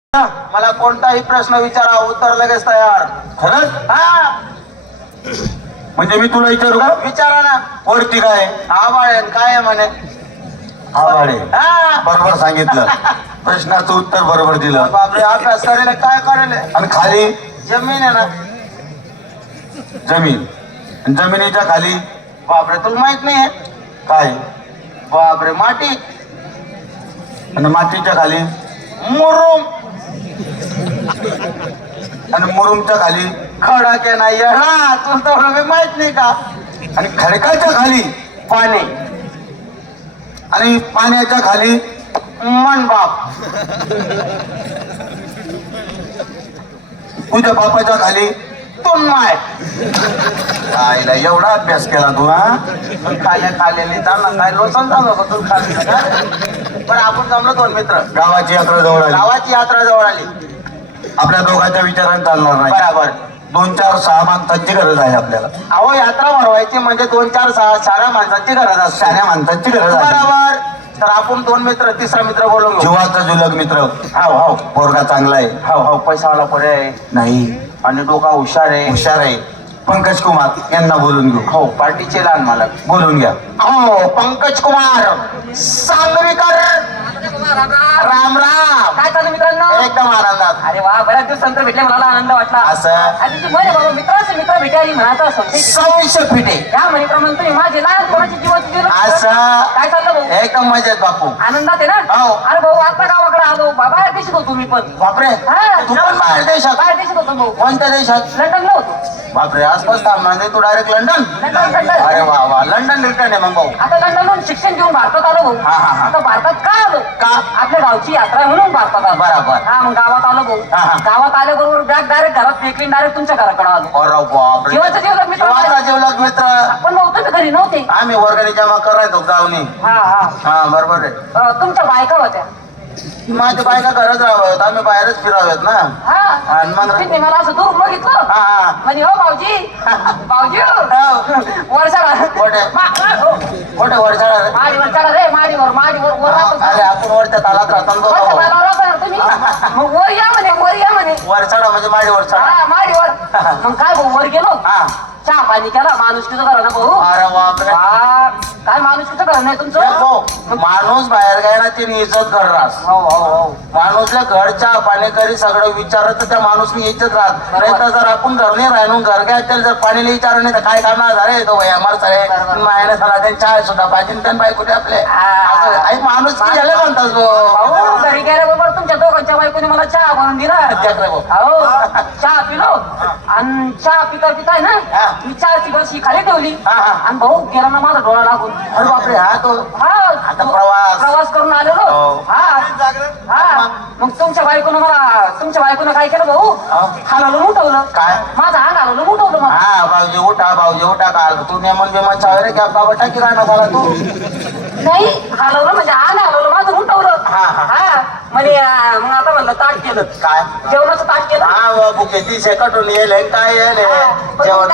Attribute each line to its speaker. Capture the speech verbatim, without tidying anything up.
Speaker 1: मला कोणताही प्रश्न विचारा, उत्तर लगेच तयार.
Speaker 2: खरंच?
Speaker 1: हा
Speaker 2: म्हणजे मी तुला विचारू का?
Speaker 1: विचारा ना.
Speaker 2: वरती काय?
Speaker 1: आबाळे काय आहे म्हणे?
Speaker 2: आवाडे.
Speaker 1: हा
Speaker 2: बरोबर सांगितलं. प्रश्नाचं उत्तर बरोबर दिलं.
Speaker 1: बापरे, अभ्यास करेल काय करेल?
Speaker 2: आणि खाली
Speaker 1: जमीन आहे ना.
Speaker 2: जमीन. आणि जमिनीच्या खाली
Speaker 1: बापरे, तुला माहित नाही?
Speaker 2: काय?
Speaker 1: बापरे, माती.
Speaker 2: आणि मातीच्या खाली
Speaker 1: मुरुम.
Speaker 2: आणि मुरुमच्या खाली
Speaker 1: खडक नाही. हा तुला तेवढं माहित नाही का?
Speaker 2: आणि खडकाच्या खाली
Speaker 1: पाणी.
Speaker 2: आणि पाण्याच्या खाली
Speaker 1: मन बाप.
Speaker 2: तुझ्या बापाच्या खाली
Speaker 1: तुम माय.
Speaker 2: आईला एवढा अभ्यास केला तू? हा
Speaker 1: खाल्या खाल्लेली जाणं काय लोचन झालं का तू खाल्ली? पण आपण जमलो दोन मित्र.
Speaker 2: गावाची यात्रा जवळ आली.
Speaker 1: गावाची यात्रा जवळ आली.
Speaker 2: आपल्या दोघांच्या विचाराने चालणार नाही.
Speaker 1: बरोबर.
Speaker 2: दोन चार सहा माणसांची गरज आहे आपल्याला.
Speaker 1: अहो, यात्रा भरवायची म्हणजे दोन चार सहा साऱ्या माणसांची गरज असते.
Speaker 2: साऱ्या माणसांची गरज आहे.
Speaker 1: बरोबर. तर आपण दोन मित्र तिसरा मित्र बोलून घेऊ.
Speaker 2: जीवाचा जुलग मित्र.
Speaker 1: हाव हाव
Speaker 2: पोरगा चांगला आहे.
Speaker 1: हाव हाव पैसावाला पर्याय आहे
Speaker 2: नाही,
Speaker 1: आणि डोका हुशार आहे.
Speaker 2: हुशार आहे. पंकज कुमार यांना बोलून घेऊ.
Speaker 1: हो, पार्टीचे लहान मालक.
Speaker 2: बोलून घ्या.
Speaker 1: हो, पंकज कुमार सांगवीकर. राम राम.
Speaker 3: काय चालू मित्रांनो?
Speaker 1: एकदम आनंदात.
Speaker 3: अरे वा, बऱ्याच दिवसानंतर भेटले, मला आनंद वाटला.
Speaker 1: असं
Speaker 3: आणि ती बरे बाबा, मित्राचे मित्र भेटे आणि म्हणायचं असं
Speaker 1: सव्वीसशे फिटे.
Speaker 3: या म्हणीप्रमाणे तुम्ही माझे लहानपणाची जीवाची जीवन
Speaker 1: असं
Speaker 3: काय चाललं भाऊ?
Speaker 1: एकदम मजेत बापू.
Speaker 3: आनंदात आहे ना?
Speaker 1: हो.
Speaker 3: अरे भाऊ, आता गावाकडे आलो, बाहेर देशात होतो मी पण.
Speaker 1: बापरे,
Speaker 3: हा.
Speaker 1: तू पण बाहेर देशात?
Speaker 3: बाहेर देशात होतो भाऊ.
Speaker 1: कोणत्या देशात?
Speaker 3: लंडनला होतो.
Speaker 1: बापरे, आसपास थांबणार नाही तू, डायरेक्ट लंडन?
Speaker 3: लंडन लंडन
Speaker 1: अरे वा वा, लंडन रिटर्न आहे मग भाऊ.
Speaker 3: आता लंडनहून शिक्षण घेऊन भारतात आलो भाऊ.
Speaker 1: हा, हा, हा.
Speaker 3: आता भारतात का आलो?
Speaker 1: का?
Speaker 3: आपल्या गावची यात्रा आहे म्हणून भारतात आलो.
Speaker 1: बरोबर.
Speaker 3: हा, मग गावात आलो भाऊ.
Speaker 1: हा, हा.
Speaker 3: गावात आल्याबरोबर बॅग डायरेक्ट घरात फेकली, डायरेक्ट तुमच्या घराकडे आलो.
Speaker 1: अरे बापरे,
Speaker 3: जीवाचं जीवलग मित्र.
Speaker 1: जीवाचा जीवलग मित्र.
Speaker 3: पण भाऊ तुम्ही घरी नव्हते.
Speaker 1: आम्ही वर्गणी जमा करायचो जाऊनी.
Speaker 3: हा हा
Speaker 1: हा बरोबर आहे.
Speaker 3: अं, तुमच्या बायका होत्या.
Speaker 1: माझ्या बायका घरच राहाव्यात, आम्ही बाहेरच फिरावेत ना.
Speaker 3: हा,
Speaker 1: आणि मग
Speaker 3: तुम्ही मला असं दूर बघितलं.
Speaker 1: हा हा
Speaker 3: म्हणे हो भाऊजी, भाऊजी
Speaker 1: हो.
Speaker 3: वर्षाला
Speaker 1: कुठे?
Speaker 3: मा-
Speaker 1: कुठे वरचाळा रे?
Speaker 3: माडीवर चढा रे, माडीवर माडीवर वर राहतो.
Speaker 1: अरे आपण वरच्या तालात राहतो ना
Speaker 3: वरच्या
Speaker 1: दोघं.
Speaker 3: मालावर राहता ना तुम्ही. मग वर या म्हणे, वर या म्हणे.
Speaker 1: वरचाळा म्हणजे माडी वरचाळा.
Speaker 3: हा, माडीवर. मग काय भाऊ, वर गेलो,
Speaker 1: हा.
Speaker 3: चहा पाणी केला. माणुसकीचं घर ना भाऊ.
Speaker 1: अरे बापरे.
Speaker 3: हा, काय माणुसकीचं घर नाही तुमचं?
Speaker 1: देखो, माणूस बाहेर गेला तिने इज्जत कर रास.
Speaker 3: हो हो हो.
Speaker 1: माणूसला घरच्या पाणी करी सगळं विचारत तर त्या माणूसनी इज्जत राहत नाही. तर जर आपण घर नाही राहून घर काय त्याला जर पाणीला विचार नाही तर काय करणार? अरे तो भैया मार सारे मायाने साला त्यांनी चहा सुद्धा पाहिजे त्यांनी बायको आपले. आई माणूस की झाले म्हणतात
Speaker 3: भाऊ, घरी गेल्याबरोबर तुमच्या दोघांच्या बायकोने मला चहा बनवून दिला. हो, चहा पिलो आणि चहा पिता पिताय ना
Speaker 1: हा.
Speaker 3: मी चहाची बशी खाली ठेवली.
Speaker 1: हा, हा.
Speaker 3: आणि भाऊ गेला ना माझा डोळा लागून.
Speaker 1: अरे बापरे, हा तो
Speaker 3: हा,
Speaker 1: आता प्रवास.
Speaker 3: प्रवास करून आलेलो.
Speaker 1: हो.
Speaker 3: हा हा. मग तुमच्या बायकोनं मला तुमच्या बायकोनं काय केलं भाऊ?
Speaker 1: हो.
Speaker 3: हालवलं उठवलं.
Speaker 1: काय?
Speaker 3: माझा अंग हलवलं उठवलं मला.
Speaker 1: हा भाऊजी उठा, भाऊजी उठा. काल तू नेमन बेमन चावे रे, क्या बाबा टाकी राहणार मला तू.
Speaker 3: नाही, हलवलं म्हणजे अंग हलवलं माझं उठवलं.
Speaker 1: हा, हा.
Speaker 3: हा म्हणे अं, मग आता म्हणलं ताट केलं.
Speaker 1: काय?
Speaker 3: जेवणाचं ताट केलं.
Speaker 1: हा बुके ती सेकटून येईल काय येईल
Speaker 3: हा. पण
Speaker 1: जेवण